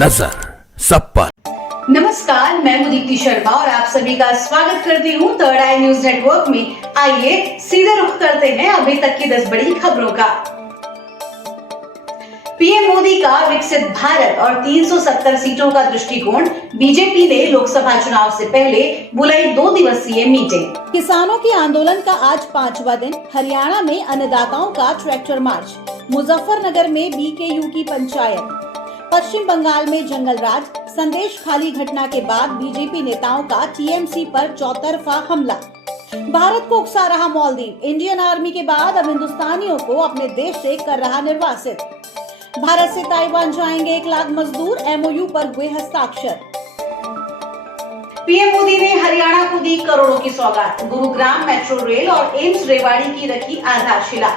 नजर सब पर। किसानों के आंदोलन का आज 5वां दिन। हरियाणा में अन्नदाताओं का ट्रैक्टर मार्च। मुजफ्फरनगर में बीकेयू की पंचायत। पश्चिम बंगाल में जंगल राज। संदेश खाली घटना के बाद बीजेपी नेताओं का टीएमसी पर चौतरफा हमला। भारत को उकसा रहा मालदीव। इंडियन आर्मी के बाद अब हिंदुस्तानियों को अपने देश से कर रहा निर्वासित। भारत से ताइवान जाएंगे 1 लाख मजदूर। एमओयू पर हुए हस्ताक्षर। पीएम मोदी ने हरियाणा को दी करोड़ों की सौगात। गुरुग्राम मेट्रो रेल और एम्स रेवाड़ी की रखी आधारशिला।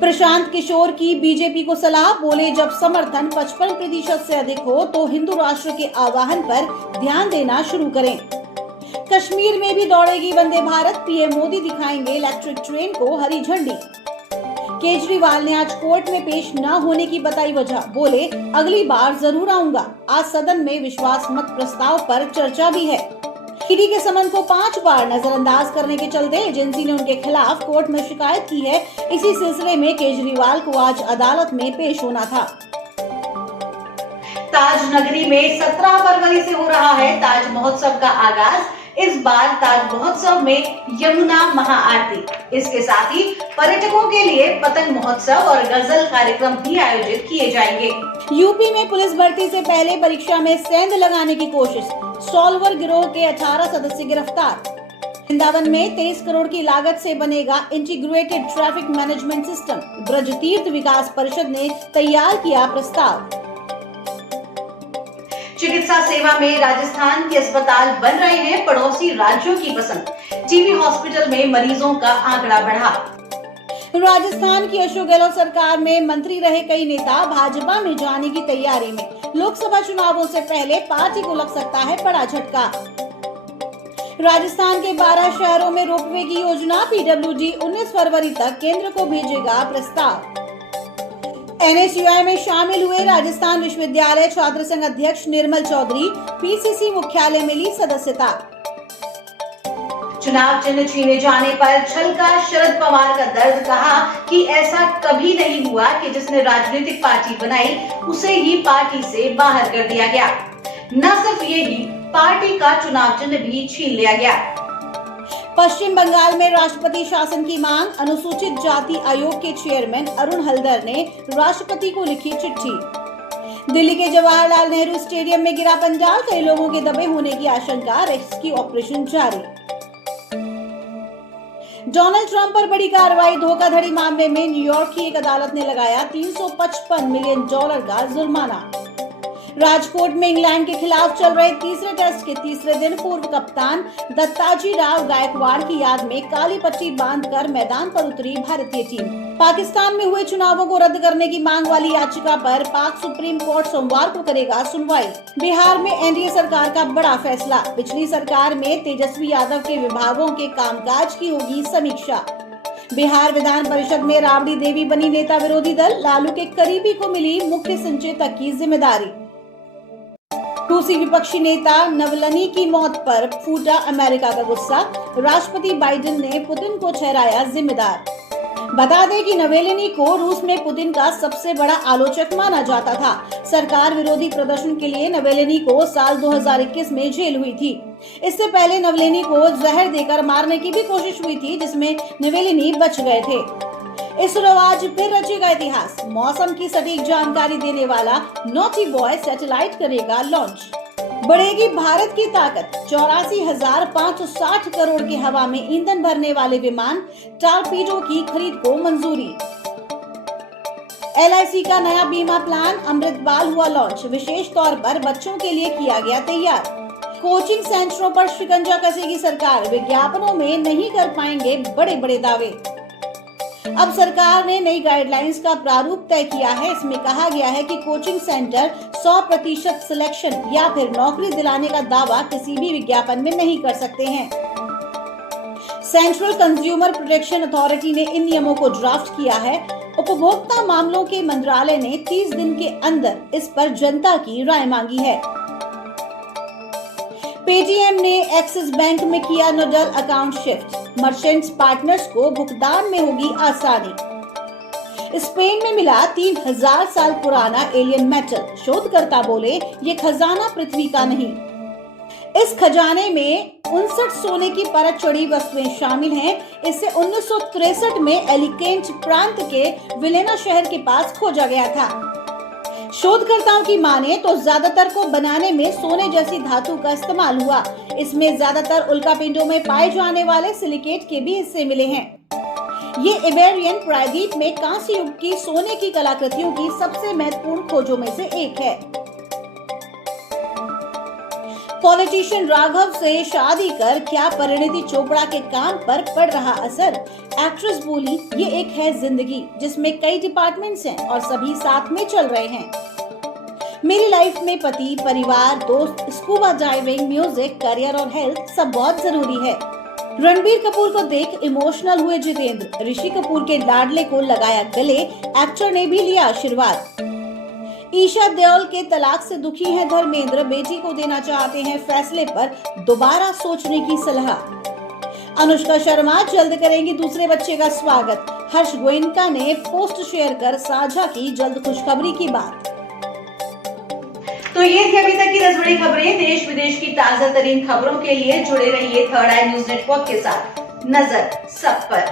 प्रशांत किशोर की बीजेपी को सलाह। बोले, जब समर्थन 55% से अधिक हो तो हिंदू राष्ट्र के आह्वान पर ध्यान देना शुरू करें। कश्मीर में भी दौड़ेगी वंदे भारत। पीएम मोदी दिखाएंगे इलेक्ट्रिक ट्रेन को हरी झंडी। केजरीवाल ने आज कोर्ट में पेश न होने की बताई वजह। बोले, अगली बार जरूर आऊंगा। आज सदन में विश्वास मत प्रस्ताव पर चर्चा भी है। ईडी के समन को 5 बार नजरअंदाज करने के चलते एजेंसी ने उनके खिलाफ कोर्ट में शिकायत की है। इसी सिलसिले में केजरीवाल को आज अदालत में पेश होना था। ताज नगरी में 17 फरवरी से हो रहा है ताज महोत्सव का आगाज। इस बार ताज महोत्सव में यमुना महाआरती, इसके साथ ही पर्यटकों के लिए पतंग महोत्सव और गजल कार्यक्रम भी आयोजित किए जाएंगे। यूपी में पुलिस भर्ती से पहले परीक्षा में सेंध लगाने की कोशिश। सॉल्वर गिरोह के 18 सदस्य गिरफ्तार। वृंदावन में 23 करोड़ की लागत से बनेगा integrated traffic management system. Braj तीर्थ विकास परिषद ने तैयार किया प्रस्ताव। चिकित्सा सेवा में राजस्थान के अस्पताल बन रहे हैं पड़ोसी राज्यों की पसंद। टीबी हॉस्पिटल में मरीजों का आंकड़ा बढ़ा। राजस्थान की अशोक गहलोत सरकार में मंत्री रहे कई नेता भाजपा में जाने की तैयारी में। लोकसभा चुनावों से पहले पार्टी को लग सकता है बड़ा झटका। राजस्थान के 12 शहरों में रोपवे की योजना। पीडब्ल्यूडी 19 फरवरी तक केंद्र को भेजेगा प्रस्ताव। एनएसयूआई में शामिल हुए राजस्थान विश्वविद्यालय छात्र संघ अध्यक्ष निर्मल चौधरी। पीसीसी मुख्यालय मिली सदस्यता। चुनाव चिन्ह छीने जाने पर छलका शरद पवार का दर्द। कहा कि ऐसा कभी नहीं हुआ कि जिसने राजनीतिक पार्टी बनाई उसे ही पार्टी से बाहर कर दिया गया। न सिर्फ यही, पार्टी का चुनाव चिन्ह भी छीन लिया गया। पश्चिम बंगाल में राष्ट्रपति शासन की मांग। अनुसूचित जाति आयोग के चेयरमैन अरुण हल्दर ने राष्ट्रपति को लिखी चिट्ठी। दिल्ली के जवाहरलाल नेहरू स्टेडियम में गिरा पंडाल। कई लोगों के दबे होने की आशंका। रेस्क्यू ऑपरेशन जारी। डोनाल्ड ट्रंप पर बड़ी कार्रवाई। धोखाधड़ी मामले में न्यूयॉर्क की एक अदालत ने लगाया $355 मिलियन का जुर्माना। राजकोट में इंग्लैंड के खिलाफ चल रहे तीसरे टेस्ट के तीसरे दिन पूर्व कप्तान दत्ताजी राव गायकवाड़ की याद में काली पट्टी बांधकर मैदान पर उतरी भारतीय टीम। पाकिस्तान में हुए चुनावों को रद्द करने की मांग वाली याचिका पर पाक सुप्रीम कोर्ट सोमवार को करेगा सुनवाई। बिहार में एनडीए सरकार का बड़ा फैसला। पिछली सरकार में तेजस्वी यादव के विभागों के कामकाज की होगी समीक्षा। बिहार विधान परिषद में राबड़ी देवी बनी नेता विरोधी दल। लालू के करीबी को मिली मुख्य संचेतक की जिम्मेदारी। रूसी विपक्षी नेता नवलनी की मौत पर फूटा अमेरिका का गुस्सा। राष्ट्रपति बाइडेन ने पुतिन को ठहराया जिम्मेदार। बता दें कि नवेलिनी को रूस में पुतिन का सबसे बड़ा आलोचक माना जाता था। सरकार विरोधी प्रदर्शन के लिए नवेलिनी को साल 2021 में जेल हुई थी। इससे पहले नवेलिनी को जहर देकर मारने की भी कोशिश हुई थी, जिसमें नवेलिनी बच गए थे। इस आज फिर रचेगा इतिहास। मौसम की सटीक जानकारी देने वाला नोटी बॉय सैटेलाइट करेगा लॉन्च। बढ़ेगी भारत की ताकत। 84,560 करोड़ की हवा में ईंधन भरने वाले विमान टारपीडो की खरीद को मंजूरी। एलआईसी का नया बीमा प्लान अमृत बाल हुआ लॉन्च। विशेष तौर पर बच्चों के लिए किया गया तैयार। कोचिंग सेंटरों पर शिकंजा कसेगी सरकार। विज्ञापनों में नहीं कर पाएंगे बड़े बड़े दावे। अब सरकार ने नई गाइडलाइंस का प्रारूप तय किया है। इसमें कहा गया है कि कोचिंग सेंटर 100% सिलेक्शन या फिर नौकरी दिलाने का दावा किसी भी विज्ञापन में नहीं कर सकते हैं। सेंट्रल कंज्यूमर प्रोटेक्शन अथॉरिटी ने इन नियमों को ड्राफ्ट किया है। उपभोक्ता मामलों के मंत्रालय ने 30 दिन के अंदर इस पर जनता की राय मांगी है। पेटीएम ने एक्सिस बैंक में किया nodal account shift, merchants partners को भुगतान में होगी आसानी। स्पेन में मिला 3000 साल पुराना एलियन मेटल, शोधकर्ता बोले ये खजाना पृथ्वी का नहीं। इस खजाने में 59 सोने की परत चढ़ी वस्तुएं शामिल हैं। इसे 1963 में एलिकेंट प्रांत के विलेना शहर के पास खोजा गया था। शोधकर्ताओं की माने तो ज्यादातर को बनाने में सोने जैसी धातु का इस्तेमाल हुआ। इसमें ज्यादातर उल्कापिंडों में पाए जाने वाले सिलिकेट के भी हिस्से मिले हैं। ये इबेरियन प्रायद्वीप में कांस्य युग की सोने की कलाकृतियों की सबसे महत्वपूर्ण खोजों में से एक है। पॉलिटिशियन राघव से शादी कर क्या परिणीति चोपड़ा के काम पर पड़ रहा असर? एक्ट्रेस बोली, ये एक है जिंदगी जिसमें कई डिपार्टमेंट्स हैं और सभी साथ में चल रहे हैं। मेरी लाइफ में पति, परिवार, दोस्त, स्कूबा डाइविंग, म्यूजिक, करियर और हेल्थ सब बहुत जरूरी है। रणबीर कपूर को देख इमोशनल हुए जितेंद्र। ऋषि कपूर के लाडले को लगाया गले, एक्टर ने भी लिया आशीर्वाद। ईशा देओल के तलाक से दुखी हैं धर्मेंद्र, बेटी को देना चाहते हैं फैसले पर दोबारा सोचने की सलाह। अनुष्का शर्मा जल्द करेंगी दूसरे बच्चे का स्वागत। हर्ष गोयनका ने पोस्ट शेयर कर साझा की जल्द खुशखबरी की बात। तो ये थी अभी तक की 10 बड़ी खबरें। देश विदेश की ताजा तरीन खबरों के लिए जुड़े रहिए थर्ड आई न्यूज नेटवर्क के साथ। नजर सब पर।